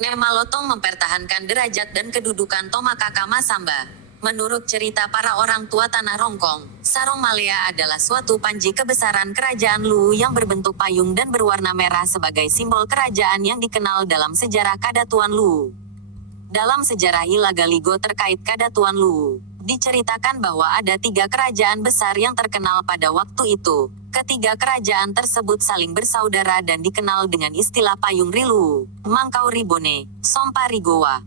Nemalotong mempertahankan derajat dan kedudukan Tomakaka Masamba. Menurut cerita para orang tua Tanah Rongkong, Sarong Malea adalah suatu panji kebesaran kerajaan Lu yang berbentuk payung dan berwarna merah sebagai simbol kerajaan yang dikenal dalam sejarah Kadatuan Lu. Dalam sejarah Ilagaligo terkait Kadatuan Lu, diceritakan bahwa ada 3 kerajaan besar yang terkenal pada waktu itu. Ketiga kerajaan tersebut saling bersaudara dan dikenal dengan istilah Payung Rilu, Mangkau Ribone, Sompa Rigowa.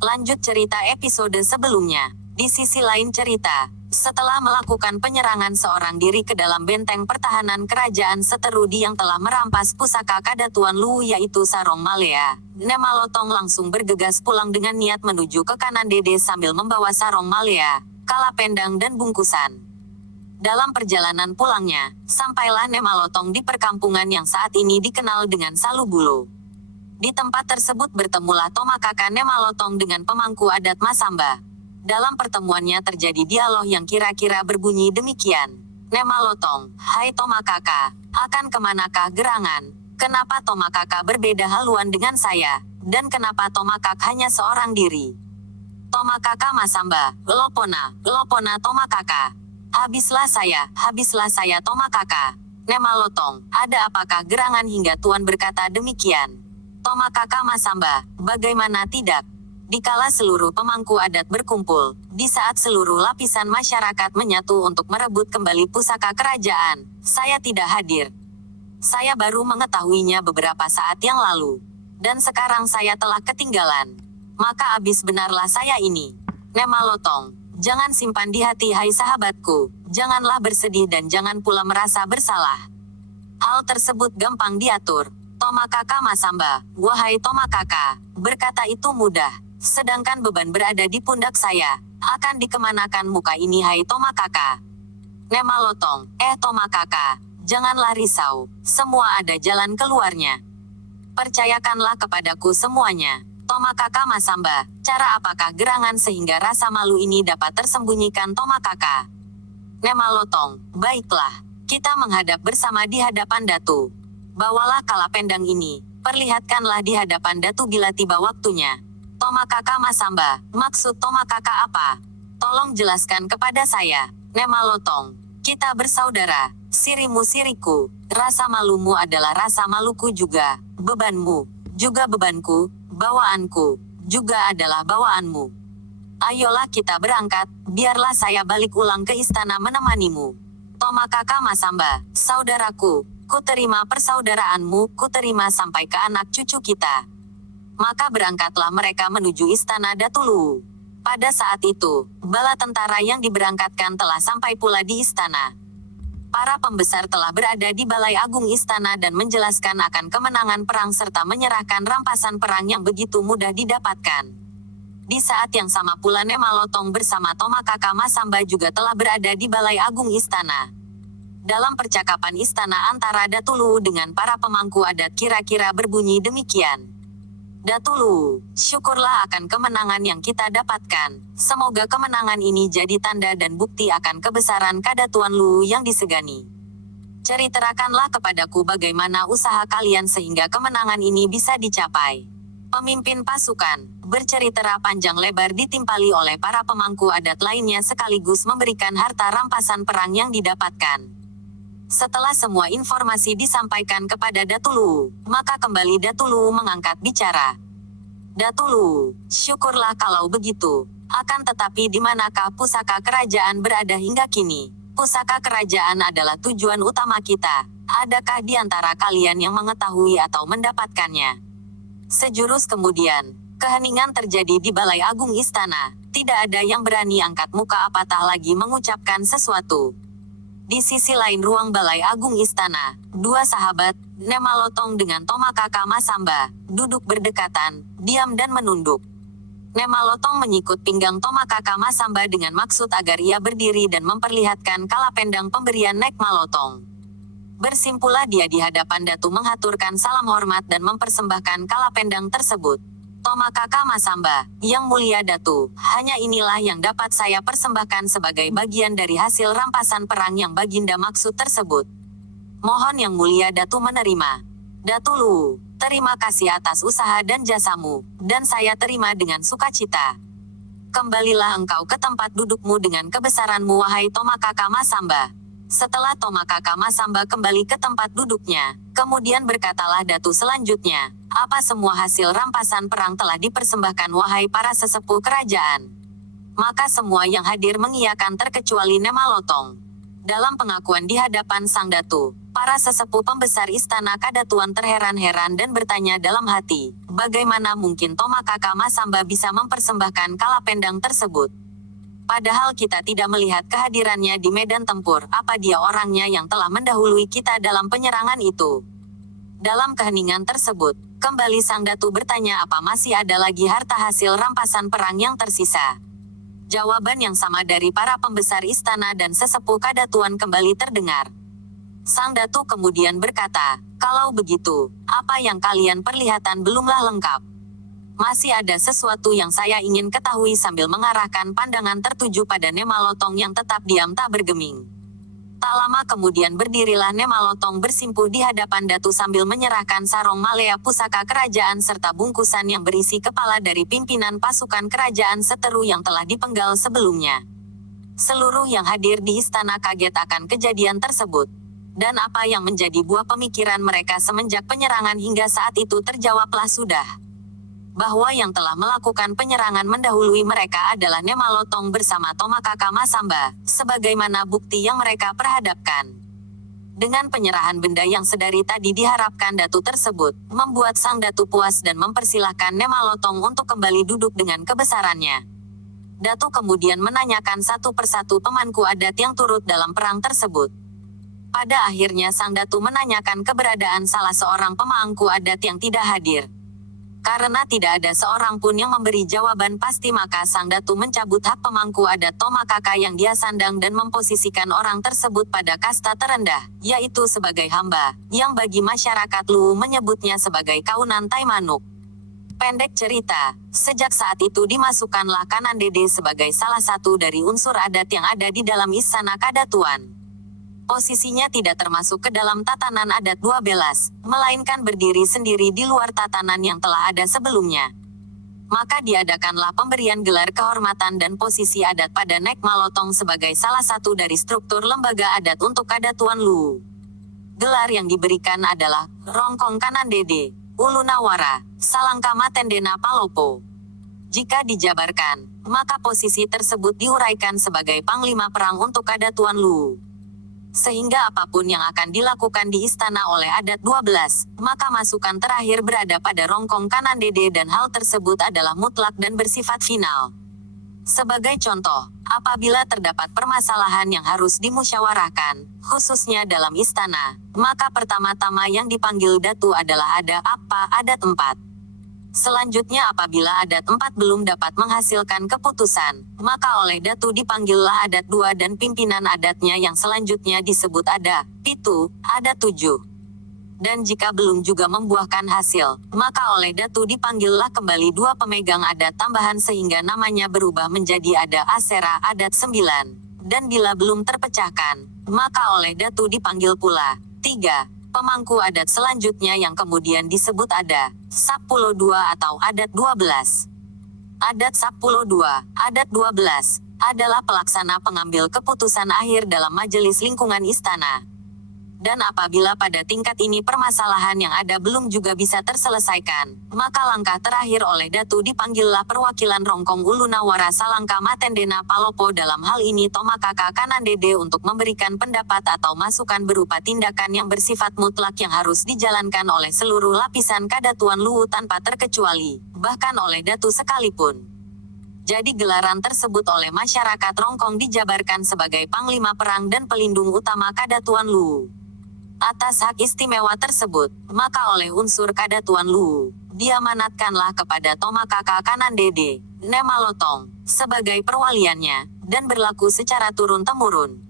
Lanjut cerita episode sebelumnya. Di sisi lain cerita, setelah melakukan penyerangan seorang diri ke dalam benteng pertahanan kerajaan Seterudi yang telah merampas pusaka Kadatuan Lu yaitu Sarong Malea, Nemalotong langsung bergegas pulang dengan niat menuju ke kanan Dede sambil membawa Sarong Malea, kalapendang dan bungkusan. Dalam perjalanan pulangnya, sampailah Nemalotong di perkampungan yang saat ini dikenal dengan Salubulo. Di tempat tersebut bertemulah Tomakaka Nemalotong dengan pemangku adat Masamba. Dalam pertemuannya terjadi dialog yang kira-kira berbunyi demikian. Nemalotong, hai Tomakaka, akan kemanakah gerangan? Kenapa Tomakaka berbeda haluan dengan saya? Dan kenapa Tomakaka hanya seorang diri? Tomakaka Masamba, Lopona Tomakaka. Habislah saya Tomakaka. Nemalotong, ada apakah gerangan hingga Tuan berkata demikian? Tomakaka Masamba, bagaimana tidak? Dikala seluruh pemangku adat berkumpul, di saat seluruh lapisan masyarakat menyatu untuk merebut kembali pusaka kerajaan, saya tidak hadir. Saya baru mengetahuinya beberapa saat yang lalu. Dan sekarang saya telah ketinggalan. Maka abis benarlah saya ini. Nemalotong, jangan simpan di hati hai sahabatku, janganlah bersedih dan jangan pula merasa bersalah. Hal tersebut gampang diatur. Tomakaka Masamba, wahai Tomakaka, berkata itu mudah, sedangkan beban berada di pundak saya, akan dikemanakan muka ini hai Tomakaka? Nemalotong, Tomakaka, janganlah risau, semua ada jalan keluarnya. Percayakanlah kepadaku semuanya. Tomakaka Masamba, cara apakah gerangan sehingga rasa malu ini dapat tersembunyikan Tomakaka? Nemalotong, baiklah, kita menghadap bersama di hadapan Datu. Bawalah kalapendang ini, perlihatkanlah di hadapan Datu bila tiba waktunya. Tomakaka Masamba, maksud Tomakaka apa? Tolong jelaskan kepada saya. Nemalotong, kita bersaudara, sirimu siriku, rasa malumu adalah rasa maluku juga, bebanmu, juga bebanku, bawaanku, juga adalah bawaanmu. Ayolah kita berangkat, biarlah saya balik ulang ke istana menemanimu. Tomakaka Masamba, saudaraku, ku terima persaudaraanmu, ku terima sampai ke anak cucu kita. Maka berangkatlah mereka menuju istana Datulu. Pada saat itu, bala tentara yang diberangkatkan telah sampai pula di istana. Para pembesar telah berada di balai agung istana dan menjelaskan akan kemenangan perang serta menyerahkan rampasan perang yang begitu mudah didapatkan. Di saat yang sama pula Nemalotong bersama Tomakaka Masamba juga telah berada di balai agung istana. Dalam percakapan istana antara Datulu dengan para pemangku adat kira-kira berbunyi demikian. Datulu, syukurlah akan kemenangan yang kita dapatkan. Semoga kemenangan ini jadi tanda dan bukti akan kebesaran Kadatuan Lu yang disegani. Ceritakanlah kepadaku bagaimana usaha kalian sehingga kemenangan ini bisa dicapai. Pemimpin pasukan, bercerita panjang lebar ditimpali oleh para pemangku adat lainnya sekaligus memberikan harta rampasan perang yang didapatkan. Setelah semua informasi disampaikan kepada Datulu, maka kembali Datulu mengangkat bicara. Datulu, syukurlah kalau begitu. Akan tetapi di manakah pusaka kerajaan berada hingga kini? Pusaka kerajaan adalah tujuan utama kita. Adakah di antara kalian yang mengetahui atau mendapatkannya? Sejurus kemudian, keheningan terjadi di balai agung istana. Tidak ada yang berani angkat muka apatah lagi mengucapkan sesuatu. Di sisi lain ruang balai agung istana, dua sahabat, Nemalotong dengan Tomakaka Masamba, duduk berdekatan, diam dan menunduk. Nemalotong menyikut pinggang Tomakaka Masamba dengan maksud agar ia berdiri dan memperlihatkan kalapendang pemberian Nekmalotong. Bersimpulah dia di hadapan Datu menghaturkan salam hormat dan mempersembahkan kalapendang tersebut. Tomakaka Masamba, Yang Mulia Datu, hanya inilah yang dapat saya persembahkan sebagai bagian dari hasil rampasan perang yang Baginda maksud tersebut. Mohon Yang Mulia Datu menerima. Datulu, Terima kasih atas usaha dan jasamu, dan saya terima dengan sukacita. Kembalilah engkau ke tempat dudukmu dengan kebesaranmu wahai Tomakaka Masamba. Setelah Tomakaka Masamba kembali ke tempat duduknya, kemudian berkatalah datu selanjutnya, apa semua hasil rampasan perang telah dipersembahkan wahai para sesepuh kerajaan? Maka semua yang hadir mengiyakan terkecuali Nemalotong. Dalam pengakuan di hadapan sang datu, para sesepuh pembesar istana Kadatuan terheran-heran dan bertanya dalam hati, bagaimana mungkin Tomakaka Masamba bisa mempersembahkan kalapendang tersebut? Padahal kita tidak melihat kehadirannya di medan tempur, apa dia orangnya yang telah mendahului kita dalam penyerangan itu? Dalam keheningan tersebut, kembali sang datu bertanya apa masih ada lagi harta hasil rampasan perang yang tersisa. Jawaban yang sama dari para pembesar istana dan sesepuh Kadatuan kembali terdengar. Sang datu kemudian berkata, kalau begitu, apa yang kalian perlihatkan belumlah lengkap. Masih ada sesuatu yang saya ingin ketahui sambil mengarahkan pandangan tertuju pada Nemalotong yang tetap diam tak bergeming. Tak lama kemudian berdirilah Nemalotong bersimpuh di hadapan datu sambil menyerahkan sarong malea pusaka kerajaan serta bungkusan yang berisi kepala dari pimpinan pasukan kerajaan seteru yang telah dipenggal sebelumnya. Seluruh yang hadir di istana kaget akan kejadian tersebut. Dan apa yang menjadi buah pemikiran mereka semenjak penyerangan hingga saat itu terjawablah sudah. Bahwa yang telah melakukan penyerangan mendahului mereka adalah Nemalotong bersama Tomakaka Masamba, sebagaimana bukti yang mereka perhadapkan. Dengan penyerahan benda yang sedari tadi diharapkan datu tersebut, membuat sang datu puas dan mempersilahkan Nemalotong untuk kembali duduk dengan kebesarannya. Datu kemudian menanyakan satu persatu pemangku adat yang turut dalam perang tersebut. Pada akhirnya sang datu menanyakan keberadaan salah seorang pemangku adat yang tidak hadir. Karena tidak ada seorang pun yang memberi jawaban pasti maka sang datu mencabut hak pemangku adat Tomakaka yang dia sandang dan memposisikan orang tersebut pada kasta terendah, yaitu sebagai hamba, yang bagi masyarakat Luwu menyebutnya sebagai kaunan Taimanuk. Pendek cerita, sejak saat itu dimasukkanlah Kanandede sebagai salah satu dari unsur adat yang ada di dalam istana Kadatuan. Posisinya tidak termasuk ke dalam tatanan adat 12, melainkan berdiri sendiri di luar tatanan yang telah ada sebelumnya. Maka diadakanlah pemberian gelar kehormatan dan posisi adat pada Nek Malotong sebagai salah satu dari struktur lembaga adat untuk Kadatuan Luwu. Gelar yang diberikan adalah Rongkong Kanandede, Ulunawara, Salangkama Tendena Palopo. Jika dijabarkan, maka posisi tersebut diuraikan sebagai Panglima Perang untuk Kadatuan Luwu. Sehingga apapun yang akan dilakukan di istana oleh adat 12, maka masukan terakhir berada pada Rongkong Kanandede dan hal tersebut adalah mutlak dan bersifat final. Sebagai contoh, apabila terdapat permasalahan yang harus dimusyawarahkan, khususnya dalam istana, maka pertama-tama yang dipanggil datu adalah ada apa adat 4. Selanjutnya apabila adat 4 belum dapat menghasilkan keputusan, maka oleh datu dipanggillah adat 2 dan pimpinan adatnya yang selanjutnya disebut ada, pitu, adat 7. Dan jika belum juga membuahkan hasil, maka oleh datu dipanggillah kembali 2 pemegang adat tambahan sehingga namanya berubah menjadi ada asera adat 9. Dan bila belum terpecahkan, maka oleh datu dipanggil pula 3. Pemangku adat selanjutnya yang kemudian disebut ada, Sappulo 2 atau adat 12. Adat Sappulo 2, adat 12, adalah pelaksana pengambil keputusan akhir dalam majelis lingkungan istana. Dan apabila pada tingkat ini permasalahan yang ada belum juga bisa terselesaikan, maka langkah terakhir oleh datu dipanggillah perwakilan Rongkong Ulunawara Salangkama Tendena Palopo dalam hal ini Tomakaka Kanandede untuk memberikan pendapat atau masukan berupa tindakan yang bersifat mutlak yang harus dijalankan oleh seluruh lapisan Kadatuan Luwu tanpa terkecuali, bahkan oleh datu sekalipun. Jadi gelaran tersebut oleh masyarakat Rongkong dijabarkan sebagai Panglima Perang dan Pelindung Utama Kadatuan Luwu. Atas hak istimewa tersebut, maka oleh unsur Kadatuan Luwu, diamanatkanlah kepada Tomakaka Kanandede, Nemalotong, sebagai perwaliannya, dan berlaku secara turun-temurun.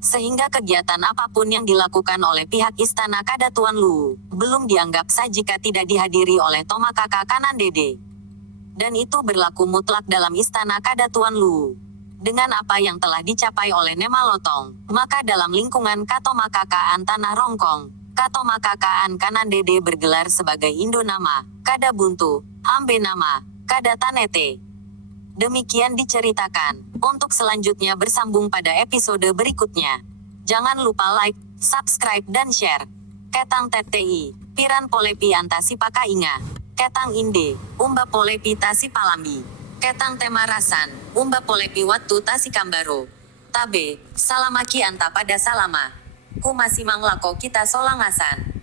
Sehingga kegiatan apapun yang dilakukan oleh pihak istana Kadatuan Luwu, belum dianggap sah jika tidak dihadiri oleh Tomakaka Kanandede. Dan itu berlaku mutlak dalam istana Kadatuan Luwu. Dengan apa yang telah dicapai oleh Nemalotong, maka dalam lingkungan Katomakakaaan Tanah Rongkong, Katoma kakaan kanan dede bergelar sebagai Indo nama, kada buntu, hambe nama, kada tanete. Demikian diceritakan. Untuk selanjutnya bersambung pada episode berikutnya. Jangan lupa like, subscribe dan share. Ketang TTI, Piran Polepi Antasi Pakainga. Ketang Inde, Umba Polepi Tasi Palambi. Ketang Temarasan, Umba Polepi Watu Tasi Kambaro. Tabe, Salamaki Anta pada Salama. Ku masih manglako kita solangasan.